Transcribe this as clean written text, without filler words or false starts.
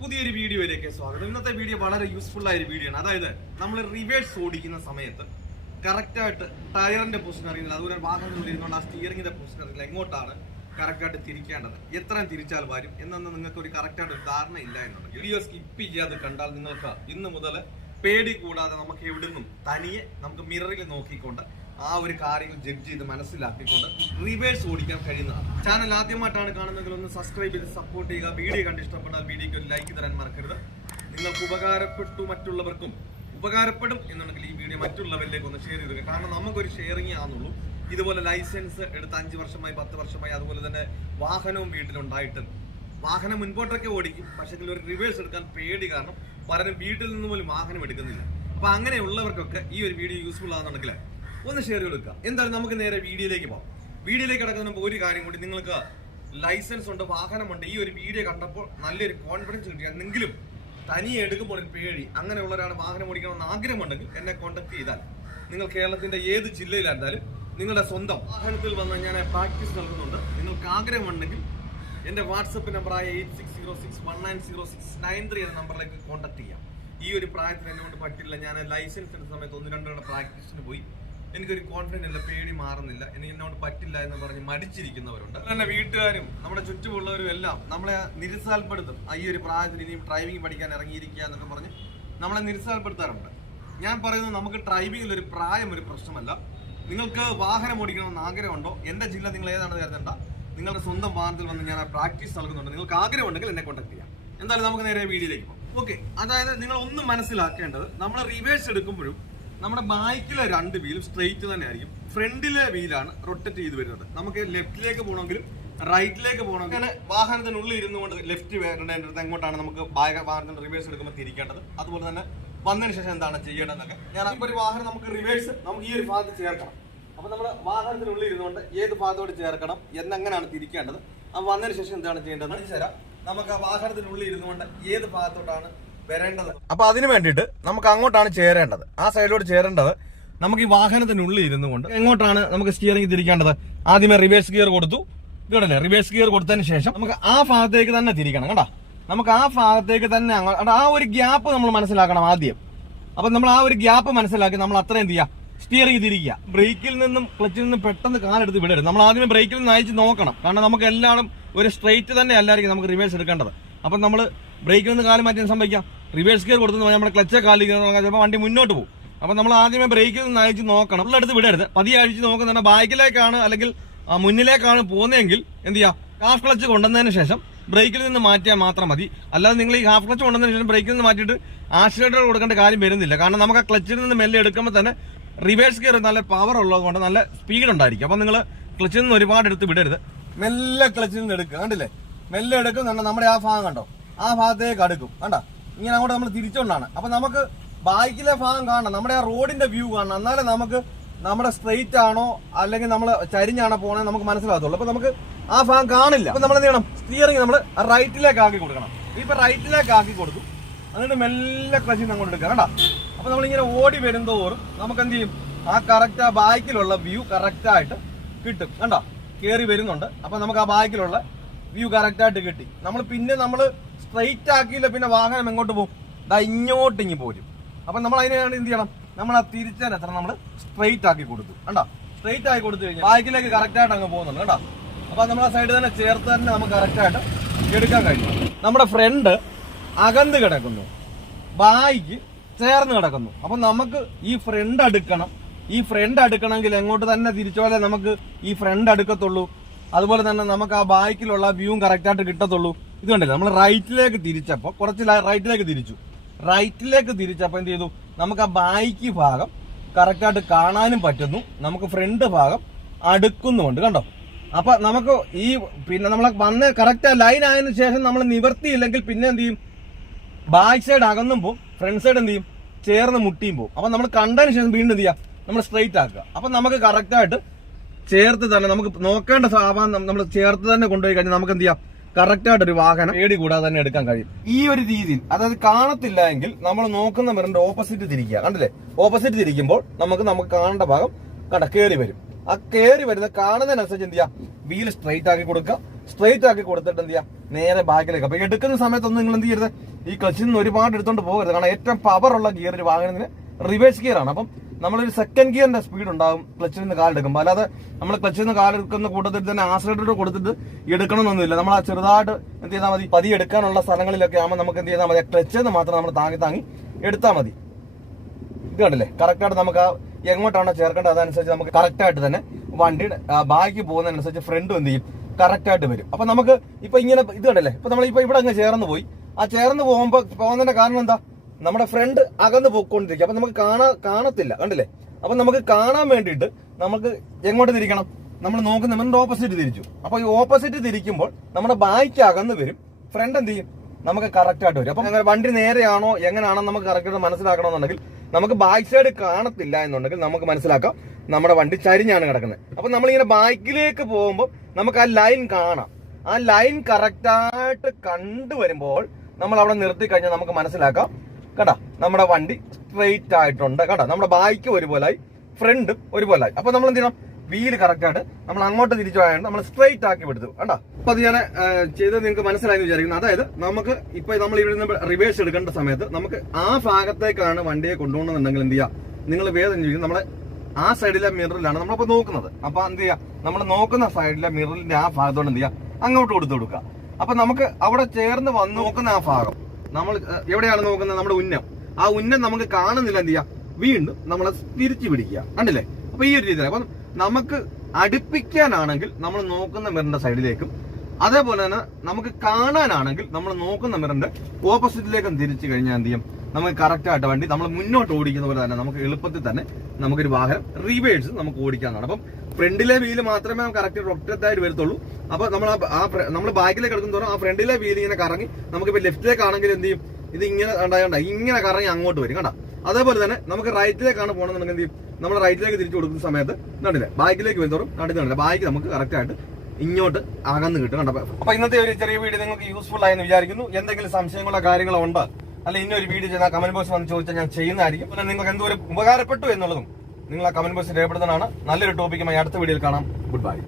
പുതിയൊരു വീഡിയോയിലേക്ക് സ്വാഗതം. ഇന്നത്തെ വീഡിയോ വളരെ യൂസ്ഫുൾ ആയ ഒരു വീഡിയോ ആണ്. അതായത് നമ്മൾ റിവേഴ്സ് ഓടിക്കുന്ന സമയത്ത് കറക്റ്റായിട്ട് ടയറിന്റെ പൊസിഷൻ അറിയുന്നില്ല, അതുപോലെ വാഹനത്തിൽ ഇരുന്നുള്ള ആ സ്റ്റിയറിംഗിന്റെ പൊസിഷൻ അറിയില്ല, എങ്ങോട്ടാണ് കറക്റ്റായിട്ട് തിരിക്കേണ്ടത്, എത്രയും തിരിച്ചാൽ വരും എന്നൊന്നും നിങ്ങൾക്ക് ഒരു കറക്റ്റായിട്ട് ഒരു ധാരണ ഇല്ല എന്നുണ്ടെങ്കിൽ വീഡിയോ സ്കിപ്പ് ചെയ്യാതെ കണ്ടാൽ നിങ്ങൾക്ക് ഇന്ന് മുതൽ പേടി കൂടാതെ നമുക്ക് എവിടുന്നും തനിയെ നമുക്ക് മിററിൽ നോക്കിക്കൊണ്ട് ആ ഒരു കാര്യങ്ങൾ ജഡ്ജ് ചെയ്ത് മനസ്സിലാക്കിക്കൊണ്ട് റിവേഴ്സ് ഓടിക്കാൻ കഴിയുന്നതാണ്. ചാനൽ ആദ്യമായിട്ടാണ് കാണുന്നതെങ്കിൽ ഒന്ന് സബ്സ്ക്രൈബ് ചെയ്ത് സപ്പോർട്ട് ചെയ്യുക. വീഡിയോ കണ്ട് ഇഷ്ടപ്പെട്ടാൽ വീഡിയോക്ക് ഒരു ലൈക്ക് തരാൻ മറക്കരുത്. നിങ്ങൾക്ക് ഉപകാരപ്പെട്ടു മറ്റുള്ളവർക്കും ഉപകാരപ്പെടും എന്നുണ്ടെങ്കിൽ ഈ വീഡിയോ മറ്റുള്ളവരിലേക്ക് ഒന്ന് ഷെയർ ചെയ്തുക. കാരണം നമുക്കൊരു ഷെയറിംഗ് ആണെന്നുള്ളൂ. ഇതുപോലെ ലൈസൻസ് എടുത്ത് 5 വർഷമായി 10 വർഷമായി അതുപോലെ തന്നെ വാഹനവും വീട്ടിലുണ്ടായിട്ട് വാഹനം മുൻപോട്ടൊക്കെ ഓടിക്കും, പക്ഷേ ഒരു റിവേഴ്സ് എടുക്കാൻ പേടി കാരണം പലരും വീട്ടിൽ നിന്ന് പോലും വാഹനം എടുക്കുന്നില്ല. അപ്പൊ അങ്ങനെയുള്ളവർക്കൊക്കെ ഈ ഒരു വീഡിയോ യൂസ്ഫുൾ ആണെന്നുണ്ടെങ്കിൽ ഒന്ന് ഷെയർ കൊടുക്കുക. എന്തായാലും നമുക്ക് നേരെ വീഡിയോയിലേക്ക് പോകാം. വീഡിയോയിലേക്ക് കിടക്കുന്ന മുമ്പ് ഒരു കാര്യം കൂടി, നിങ്ങൾക്ക് ലൈസൻസ് ഉണ്ട്, വാഹനമുണ്ട്, ഈ ഒരു വീഡിയോ കണ്ടപ്പോൾ നല്ലൊരു കോൺഫിഡൻസ് കിട്ടി, എന്തെങ്കിലും തനിയെ എടുക്കുമ്പോൾ ഒരു പേടി അങ്ങനെയുള്ള ഒരാൾ വാഹനം ഓടിക്കണമെന്ന് ആഗ്രഹമുണ്ടെങ്കിൽ എന്നെ കോൺടാക്ട് ചെയ്താൽ നിങ്ങൾ കേരളത്തിന്റെ ഏത് ജില്ലയിലായിരുന്നാലും നിങ്ങളുടെ സ്വന്തം വാഹനത്തിൽ വന്ന് ഞാൻ പ്രാക്ടീസ് നൽകുന്നുണ്ട്. നിങ്ങൾക്ക് ആഗ്രഹമുണ്ടെങ്കിൽ എന്റെ വാട്സപ്പ് നമ്പറായ 8606190693 എന്ന നമ്പറിലേക്ക് കോൺടാക്ട് ചെയ്യാം. ഈ ഒരു പ്രായത്തിൽ എന്നെ കൊണ്ട് പറ്റില്ല, ഞാൻ ലൈസൻസ് എടുത്ത സമയത്ത് 1-2 തവണ പ്രാക്ടീസിന് പോയി, എനിക്കൊരു കോൺഫിഡൻസ് ഇല്ല, പേടി മാറുന്നില്ല, എന്നോട് പറ്റില്ല എന്ന് പറഞ്ഞ് മടിച്ചിരിക്കുന്നവരുണ്ട്. അങ്ങനെ വീട്ടുകാരും നമ്മുടെ ചുറ്റുമുള്ളവരും എല്ലാം നമ്മളെ നിരുത്സാഹപ്പെടുത്തും. ഈ ഒരു പ്രായത്തിൽ ഇനിയും ഡ്രൈവിംഗ് പഠിക്കാൻ ഇറങ്ങിയിരിക്കുക എന്നൊക്കെ പറഞ്ഞ് നമ്മളെ നിരുത്സാഹപ്പെടുത്താറുണ്ട്. ഞാൻ പറയുന്നത് നമുക്ക് ഡ്രൈവിംഗിൽ ഒരു പ്രായം ഒരു പ്രശ്നമല്ല. നിങ്ങൾക്ക് വാഹനം ഓടിക്കണമെന്ന് ആഗ്രഹമുണ്ടോ, എന്റെ ജില്ല നിങ്ങൾ ഏതാണെന്ന് കരുതണ്ട, നിങ്ങളുടെ സ്വന്തം വാഹനത്തിൽ വന്ന് ഞാൻ പ്രാക്ടീസ് നൽകുന്നുണ്ട്. നിങ്ങൾക്ക് ആഗ്രഹമുണ്ടെങ്കിൽ എന്നെ കോൺടാക്ട് ചെയ്യാം. എന്തായാലും നമുക്ക് നേരെ വീഡിയോയിലേക്ക് പോകാം. ഓക്കെ, അതായത് നിങ്ങൾ ഒന്ന് മനസ്സിലാക്കേണ്ടത്, നമ്മൾ റിവേഴ്സ് എടുക്കുമ്പോഴും നമ്മുടെ ബാക്കിലെ 2 വീലും സ്ട്രെയിറ്റ് തന്നെ ആയിരിക്കും. ഫ്രണ്ടിലെ വീലാണ് റൊട്ടേറ്റ് ചെയ്ത് വരുന്നത്. നമുക്ക് ലെഫ്റ്റിലേക്ക് പോകണമെങ്കിലും റൈറ്റിലേക്ക് പോകണമെങ്കിൽ വാഹനത്തിനുള്ളിൽ ഇരുന്നുകൊണ്ട് ലെഫ്റ്റ് വരേണ്ടത് എങ്ങോട്ടാണ് നമുക്ക് വാഹനത്തിന് റിവേഴ്സ് എടുക്കുമ്പോൾ തിരിക്കേണ്ടത്, അതുപോലെ തന്നെ വന്നതിന് ശേഷം എന്താണ് ചെയ്യേണ്ടതെന്നൊക്കെ. ഞാൻ ഇപ്പോൾ ഒരു വാഹനം നമുക്ക് റിവേഴ്സ് നമുക്ക് ഈ ഒരു ഭാഗത്ത് ചേർക്കണം. അപ്പൊ നമ്മൾ വാഹനത്തിനുള്ളിൽ ഇരുന്നുകൊണ്ട് ഏത് ഭാഗത്തോട് ചേർക്കണം എന്നെങ്ങനെയാണ് തിരിക്കേണ്ടത്, അത് വന്നതിന് ശേഷം എന്താണ് ചെയ്യേണ്ടത് മനസ്സിലാക്കാം. നമുക്ക് ആ വാഹനത്തിനുള്ളിൽ ഇരുന്നുകൊണ്ട് ഏത് ഭാഗത്തോട്ടാണ് വരേണ്ടത്, അപ്പൊ അതിന് വേണ്ടിയിട്ട് നമുക്ക് അങ്ങോട്ടാണ് ചേരേണ്ടത്, ആ സൈഡിലോട്ട് ചേരേണ്ടത്. നമുക്ക് ഈ വാഹനത്തിനുള്ളിൽ ഇരുന്നുകൊണ്ട് എങ്ങോട്ടാണ് നമുക്ക് സ്റ്റിയറിംഗ് തിരിക്കേണ്ടത്, ആദ്യമേ റിവേഴ്സ് ഗിയർ കൊടുത്തു, ഇതല്ലേ റിവേഴ്സ് ഗിയർ കൊടുത്തതിന് ശേഷം നമുക്ക് ആ ഭാഗത്തേക്ക് തന്നെ തിരിക്കണം. കണ്ടാ, നമുക്ക് ആ ഭാഗത്തേക്ക് തന്നെ ആ ഒരു ഗ്യാപ്പ് നമ്മൾ മനസ്സിലാക്കണം ആദ്യം. അപ്പൊ നമ്മൾ ആ ഒരു ഗ്യാപ്പ് മനസ്സിലാക്കി നമ്മൾ അത്രയും എന്ത് ചെയ്യുക, സ്റ്റിയറിംഗ് തിരിക്കുക. ബ്രേക്കിൽ നിന്നും ക്ലച്ചിൽ നിന്നും പെട്ടെന്ന് കാലെടുത്ത് വിടരുത്. നമ്മൾ ആദ്യമേ ബ്രേക്കിൽ നിന്ന് അയച്ച് നോക്കണം, കാരണം നമുക്ക് എല്ലാവരും ഒരു സ്ട്രെയിറ്റ് തന്നെ അല്ലായിരിക്കും നമുക്ക് റിവേഴ്സ് എടുക്കേണ്ടത്. അപ്പൊ നമ്മൾ ബ്രേക്കിൽ നിന്ന് കാലം മാറ്റി സംഭവിക്കാം, റിവേഴ്സ് ഗിയർ കൊടുത്തു നമ്മുടെ ക്ലച്ച് കാലിൽ ചിലപ്പോൾ വണ്ടി മുന്നോട്ട് പോകും. അപ്പൊ നമ്മൾ ആദ്യമേ ബ്രേക്കിൽ നിന്ന് അയച്ച് നോക്കണം, ഉള്ളടുത്ത് വിടരുത്. പതിയെ അഴിച്ച് നോക്കുന്ന ബാക്കിലേക്കാണ് അല്ലെങ്കിൽ മുന്നിലേക്കാണ് പോകുന്നതെങ്കിൽ എന്ത് ചെയ്യുക, ഹാഫ് ക്ലച്ച് കൊണ്ടുവന്നതിന് ശേഷം ബ്രേക്കിൽ നിന്ന് മാറ്റിയാൽ മാത്രം മതി. അല്ലാതെ നിങ്ങൾ ഈ ഹാഫ് ക്ലച്ച് കൊണ്ടുവന്നതിന് ശേഷം ബ്രേക്കിൽ നിന്ന് മാറ്റിയിട്ട് ആക്സിലേറ്റർ കൊടുക്കേണ്ട കാര്യം വരുന്നില്ല. കാരണം നമുക്ക് ആ ക്ലച്ചിൽ നിന്ന് മെല്ലെ എടുക്കുമ്പോൾ തന്നെ റിവേഴ്സ് ഗിയർ നല്ല പവർ ഉള്ളത് കൊണ്ട് നല്ല സ്പീഡ് ഉണ്ടായിരിക്കും. അപ്പൊ നിങ്ങൾ ക്ലച്ചിൽ നിന്ന് ഒരുപാട് എടുത്ത് വിടരുത്, മെല്ലെ ക്ലച്ചിൽ നിന്ന് എടുക്കുക. കണ്ടില്ലേ, മെല്ലെ എടുക്കും. നമ്മുടെ ആ ഭാഗം കണ്ടോ, ആ ഭാഗത്തേക്ക് അടുക്കും. കണ്ടോ, ഇങ്ങനെ അങ്ങോട്ട് നമ്മൾ തിരിച്ചുകൊണ്ടാണ്. അപ്പൊ നമുക്ക് ബാക്കിലെ ഭാഗം കാണണം, നമ്മുടെ ആ റോഡിന്റെ വ്യൂ കാണണം. എന്നാലേ നമുക്ക് നമ്മുടെ സ്ട്രെയിറ്റ് ആണോ അല്ലെങ്കിൽ നമ്മൾ ചരിഞ്ഞാണോ പോകണേ നമുക്ക് മനസ്സിലാകത്തുള്ളൂ. അപ്പൊ നമുക്ക് ആ ഭാഗം കാണില്ല. അപ്പൊ നമ്മൾ എന്ത് ചെയ്യണം, സ്റ്റിയറിംഗ് നമ്മൾ റൈറ്റിലേക്ക് ആക്കി കൊടുക്കണം. ഇപ്പൊ റൈറ്റിലേക്ക് ആക്കി കൊടുത്തു, എന്നിട്ട് മെല്ലെ ക്ലച്ചിൽ നിന്ന് അങ്ങോട്ട് എടുക്കുക. കണ്ടാ, അപ്പൊ നമ്മളിങ്ങനെ ഓടി വരുന്തോറും നമുക്ക് എന്ത് ചെയ്യും, ആ കറക്റ്റ് ആ ബാക്കിലുള്ള വ്യൂ കറക്റ്റായിട്ട് കിട്ടും. കണ്ടോ, കയറി വരുന്നുണ്ട്. അപ്പൊ നമുക്ക് ആ ബാക്കിലുള്ള വ്യൂ കറക്റ്റായിട്ട് കിട്ടി. നമ്മൾ സ്ട്രെയിറ്റ് ആക്കിയില്ല, പിന്നെ വാഹനം എങ്ങോട്ട് പോകും, ഇങ്ങോട്ടിങ്ങി പോരും. അപ്പൊ നമ്മൾ അതിനാണ് എന്ത് ചെയ്യണം, നമ്മൾ ആ തിരിച്ചാൽ എത്ര നമ്മൾ സ്ട്രെയിറ്റ് ആക്കി കൊടുത്തു. കണ്ടോ, സ്ട്രെയിറ്റ് ആക്കി കൊടുത്തു കഴിഞ്ഞാൽ ബാക്കിലേക്ക് കറക്റ്റായിട്ട് അങ്ങ് പോകുന്നുണ്ട്. കണ്ടോ, അപ്പൊ നമ്മൾ ആ സൈഡ് തന്നെ ചേർത്ത് തന്നെ നമുക്ക് കറക്റ്റായിട്ട് എടുക്കാൻ കഴിയും. നമ്മുടെ ഫ്രണ്ട് അകന്ന് കിടക്കുന്നു, ബാക്ക് ചേർന്ന് കിടക്കുന്നു. അപ്പൊ നമുക്ക് ഈ ഫ്രണ്ട് അടുക്കണമെങ്കിൽ എങ്ങോട്ട് തന്നെ തിരിച്ചോലെ നമുക്ക് ഈ ഫ്രണ്ട് അടുക്കത്തുള്ളൂ. അതുപോലെ തന്നെ നമുക്ക് ആ ബാക്കിലുള്ള വ്യൂവും കറക്റ്റായിട്ട് കിട്ടത്തുള്ളൂ. ഇത് കണ്ടില്ല, നമ്മൾ റൈറ്റിലേക്ക് തിരിച്ചപ്പോൾ കുറച്ച് റൈറ്റിലേക്ക് തിരിച്ചപ്പോൾ എന്ത് ചെയ്തു, നമുക്ക് ആ ബാക്ക് ഭാഗം കറക്റ്റായിട്ട് കാണാനും പറ്റുന്നു, നമുക്ക് ഫ്രണ്ട് ഭാഗം അടുക്കുന്നുമുണ്ട്. കണ്ടോ, അപ്പൊ നമുക്ക് ഈ പിന്നെ നമ്മളെ വന്ന് കറക്റ്റ് ലൈൻ ആയതിനു ശേഷം നമ്മൾ നിവർത്തിയില്ലെങ്കിൽ പിന്നെ എന്ത് ചെയ്യും, ബാക്ക് സൈഡ് അകന്നും പോകും, ഫ്രണ്ട് സൈഡ് എന്ത് ചെയ്യും, ചേർന്ന് മുട്ടിയും പോകും. അപ്പൊ നമ്മൾ കണ്ടതിന് ശേഷം വീണ്ടും എന്ത് ചെയ്യാം, നമ്മൾ സ്ട്രെയിറ്റ് ആക്കുക. അപ്പൊ നമുക്ക് കറക്റ്റായിട്ട് ചേർത്ത് തന്നെ നമുക്ക് നോക്കേണ്ട സാമാനം നമ്മൾ ചേർത്ത് തന്നെ കൊണ്ടുപോയി കഴിഞ്ഞാൽ നമുക്ക് എന്ത് ചെയ്യാം, കറക്റ്റായിട്ട് ഒരു വാഹനം പേടി കൂടാതെ തന്നെ എടുക്കാൻ കഴിയും. ഈ ഒരു രീതിയിൽ, അതായത് കാണത്തില്ല എങ്കിൽ നമ്മൾ നോക്കുന്ന മിററിന്റെ ഓപ്പോസിറ്റ് തിരിക്കുക. കണ്ടില്ലേ, ഓപ്പോസിറ്റ് തിരിക്കുമ്പോൾ നമുക്ക് കാണേണ്ട ഭാഗം കയറി വരും. ആ കയറി വരുന്ന കാണുന്നതിനനുസരിച്ച് എന്ത് ചെയ്യാം, വീൽ സ്ട്രെയിറ്റ് ആക്കി കൊടുക്കുക. സ്ട്രെയിറ്റ് ആക്കി കൊടുത്തിട്ട് എന്ത് ചെയ്യുക, നേരെ ബാക്കിലേക്ക്. അപ്പൊ എടുക്കുന്ന സമയത്തൊന്നും നിങ്ങൾ എന്ത് ചെയ്യരുത്, ഈ ക്ലച്ചിൽ നിന്ന് ഒരുപാട് എടുത്തോണ്ട് പോകരുത്. കാരണം ഏറ്റവും പവർ ഉള്ള ഗിയർ ഒരു വാഹനത്തിന് റിവേഴ്സ് ഗിയർ ആണ്. അപ്പം നമ്മളൊരു സെക്കൻഡ് ഗിയറിന്റെ സ്പീഡ് ഉണ്ടാകും ക്ലച്ചിൽ നിന്ന് കാലെടുക്കുമ്പോൾ. അല്ലാതെ നമ്മൾ ക്ലച്ചിൽ നിന്ന് കാലെടുക്കുന്ന കൂട്ടത്തിൽ തന്നെ ആക്സിലേറ്റർ കൊടുത്തിട്ട് എടുക്കണമെന്നൊന്നുമില്ല. നമ്മൾ ആ ചെറുതായിട്ട് എന്ത് ചെയ്താൽ മതി, പതി എടുക്കാനുള്ള സ്ഥലങ്ങളിലൊക്കെ ആകുമ്പോൾ നമുക്ക് എന്ത് ചെയ്താൽ മതി, ക്ലച്ചിൽ നിന്ന് മാത്രം നമ്മൾ താങ്ങി എടുത്താൽ മതി. ഇത് കണ്ടില്ലേ, കറക്റ്റായിട്ട് നമുക്ക് എങ്ങോട്ടാണോ ചേർക്കേണ്ടത് അതനുസരിച്ച് നമുക്ക് കറക്റ്റായിട്ട് തന്നെ വണ്ടിയുടെ ബാക്കി പോകുന്നതിനനുസരിച്ച് ഫ്രണ്ടും എന്ത് ചെയ്യും, കറക്റ്റായിട്ട് വരും. അപ്പൊ നമുക്ക് ഇപ്പൊ ഇങ്ങനെ ഇത് കണ്ടല്ലേ, ഇപ്പൊ നമ്മളിപ്പോ ഇവിടെ അങ്ങ് ചേർന്ന് പോയി. ആ ചേർന്ന് പോകുന്നതിന്റെ കാരണം എന്താ, നമ്മുടെ ഫ്രണ്ട് അകന്ന് പോയിക്കൊണ്ടിരിക്കും. അപ്പൊ നമുക്ക് കാണത്തില്ല, കണ്ടില്ലേ. അപ്പൊ നമുക്ക് കാണാൻ വേണ്ടിയിട്ട് നമുക്ക് എങ്ങോട്ട് തിരിക്കണം, നമ്മൾ നോക്കുന്ന ഓപ്പോസിറ്റ് തിരിച്ചു. അപ്പൊ ഈ ഓപ്പോസിറ്റ് തിരിക്കുമ്പോൾ നമ്മുടെ ബാക്ക് അകന്ന് വരും, ഫ്രണ്ട് എന്ത് ചെയ്യും, നമുക്ക് കറക്റ്റ് ആയിട്ട് വരും. അപ്പൊ വണ്ടി നേരെയാണോ എങ്ങനെയാണെന്ന് നമുക്ക് കറക്റ്റ് മനസ്സിലാക്കണമെന്നുണ്ടെങ്കിൽ, നമുക്ക് ബാക്ക് സൈഡ് കാണത്തില്ല എന്നുണ്ടെങ്കിൽ നമുക്ക് മനസ്സിലാക്കാം നമ്മുടെ വണ്ടി ചരിഞ്ഞാണ് കിടക്കുന്നത്. അപ്പൊ നമ്മളിങ്ങനെ ബാക്കിലേക്ക് പോകുമ്പോൾ നമുക്ക് ആ ലൈൻ കാണാം. ആ ലൈൻ കറക്റ്റായിട്ട് കണ്ടുവരുമ്പോൾ നമ്മൾ അവിടെ നിർത്തി കഴിഞ്ഞാൽ നമുക്ക് മനസ്സിലാക്കാം, കേട്ടാ, നമ്മുടെ വണ്ടി സ്ട്രെയിറ്റ് ആയിട്ടുണ്ട്. കേട്ടാ, നമ്മുടെ ബാക്ക് ഒരുപോലായി, ഫ്രണ്ടും ഒരുപോലായി. അപ്പൊ നമ്മൾ എന്ത് ചെയ്യണം, വീല് കറക്റ്റായിട്ട് നമ്മൾ അങ്ങോട്ട് തിരിച്ചു പോയാൽ നമ്മൾ സ്ട്രെയിറ്റ് ആക്കി വിടുത്തു. കണ്ടാ, അപ്പൊ അത് ഞാൻ ചെയ്തത് നിങ്ങൾക്ക് മനസ്സിലായി വിചാരിക്കുന്നു. അതായത് നമുക്ക് ഇപ്പൊ നമ്മൾ ഇവിടെ നിന്ന് റിവേഴ്സ് എടുക്കേണ്ട സമയത്ത് നമുക്ക് ആ ഭാഗത്തേക്കാണ് വണ്ടിയെ കൊണ്ടുപോകണമെന്നുണ്ടെങ്കിൽ എന്ത് ചെയ്യാം, നിങ്ങൾ വേദന ചോദിക്കും, നമ്മളെ ആ സൈഡിലെ മിററിലാണ് നമ്മളിപ്പോ നോക്കുന്നത്. അപ്പൊ എന്ത് ചെയ്യാം, നമ്മൾ നോക്കുന്ന സൈഡിലെ മിററിന്റെ ആ ഭാഗത്തോട് എന്ത് ചെയ്യാം, അങ്ങോട്ട് കൊടുക്കുക. അപ്പൊ നമുക്ക് അവിടെ ചേർന്ന് വന്ന് നോക്കുന്ന ആ ഭാഗം നമ്മൾ എവിടെയാണ് നോക്കുന്നത്, നമ്മുടെ ഉന്നം. ആ ഉന്നം നമുക്ക് കാണുന്നില്ല, എന്ത് ചെയ്യാം, വീണ്ടും നമ്മളെ തിരിച്ചു പിടിക്കുക. കണ്ടില്ലേ. അപ്പൊ ഈ ഒരു രീതിയിൽ അപ്പൊ നമുക്ക് അടുപ്പിക്കാനാണെങ്കിൽ നമ്മൾ നോക്കുന്ന മിററിന്റെ സൈഡിലേക്കും, അതേപോലെ തന്നെ നമുക്ക് കാണാനാണെങ്കിൽ നമ്മൾ നോക്കുന്ന മിററിന്റെ ഓപ്പോസിറ്റിലേക്കും തിരിച്ചു കഴിഞ്ഞാൽ എന്ത് ചെയ്യും, നമുക്ക് കറക്റ്റ് ആയിട്ട് വണ്ടി നമ്മൾ മുന്നോട്ട് ഓടിക്കുന്ന പോലെ തന്നെ നമുക്ക് എളുപ്പത്തിൽ തന്നെ നമുക്കൊരു വാഹനം റിവേഴ്സ് നമുക്ക് ഓടിക്കാവുന്നതാണ്. അപ്പം ഫ്രണ്ടിലെ വീല് മാത്രമേ കറക്റ്റ് റൊട്ടേറ്റായിട്ട് വരത്തുള്ളൂ. അപ്പൊ നമ്മൾ ബാക്കിലേക്ക് എടുക്കുന്ന തോറും ആ ഫ്രണ്ടിലെ വീല് ഇങ്ങനെ കറങ്ങി നമുക്കിപ്പോ ലെഫ്റ്റിലേക്കാണെങ്കിൽ എന്ത് ചെയ്യും, ഇത് ഇങ്ങനെ ഉണ്ടായോണ്ട ഇങ്ങനെ കറങ്ങി അങ്ങോട്ട് വരും. കണ്ട, അതേപോലെ തന്നെ നമുക്ക് റൈറ്റിലേക്കാണ് പോകണമെന്നുണ്ടെങ്കിൽ എന്ത് ചെയ്യും, നമ്മൾ റൈറ്റിലേക്ക് തിരിച്ചു കൊടുക്കുന്ന സമയത്ത് കണ്ടില്ലേ, ബാക്കിലേക്ക് വരുന്നതോറും കണ്ടില്ല, ബാക്കി നമുക്ക് കറക്റ്റ് ആയിട്ട് ഇങ്ങോട്ട് അകന്ന് കിട്ടും. കണ്ടപ്പോ അപ്പൊ ഇന്നത്തെ ഒരു ചെറിയ വീഡിയോ നിങ്ങൾക്ക് യൂസ്ഫുൾ ആയെന്ന് വിചാരിക്കുന്നു. എന്തെങ്കിലും സംശയങ്ങളോ കാര്യങ്ങളോ ഉണ്ടോ, അല്ലെങ്കിൽ ഇന്നൊരു വീഡിയോ ചെയ്താൽ കമന്റ് ബോക്സ് വന്ന് ചോദിച്ചാൽ ഞാൻ ചെയ്യുന്നതായിരിക്കും. പിന്നെ നിങ്ങൾക്ക് എന്തോരം ഉപകാരപ്പെട്ടു എന്നുള്ളതും നിങ്ങൾ ആ കമന്റ് ബോക്സിൽ രേഖപ്പെടുത്താനാണ്. നല്ലൊരു ടോപ്പിക്കുമായി അടുത്ത വീഡിയോയിൽ കാണാം. Good bye.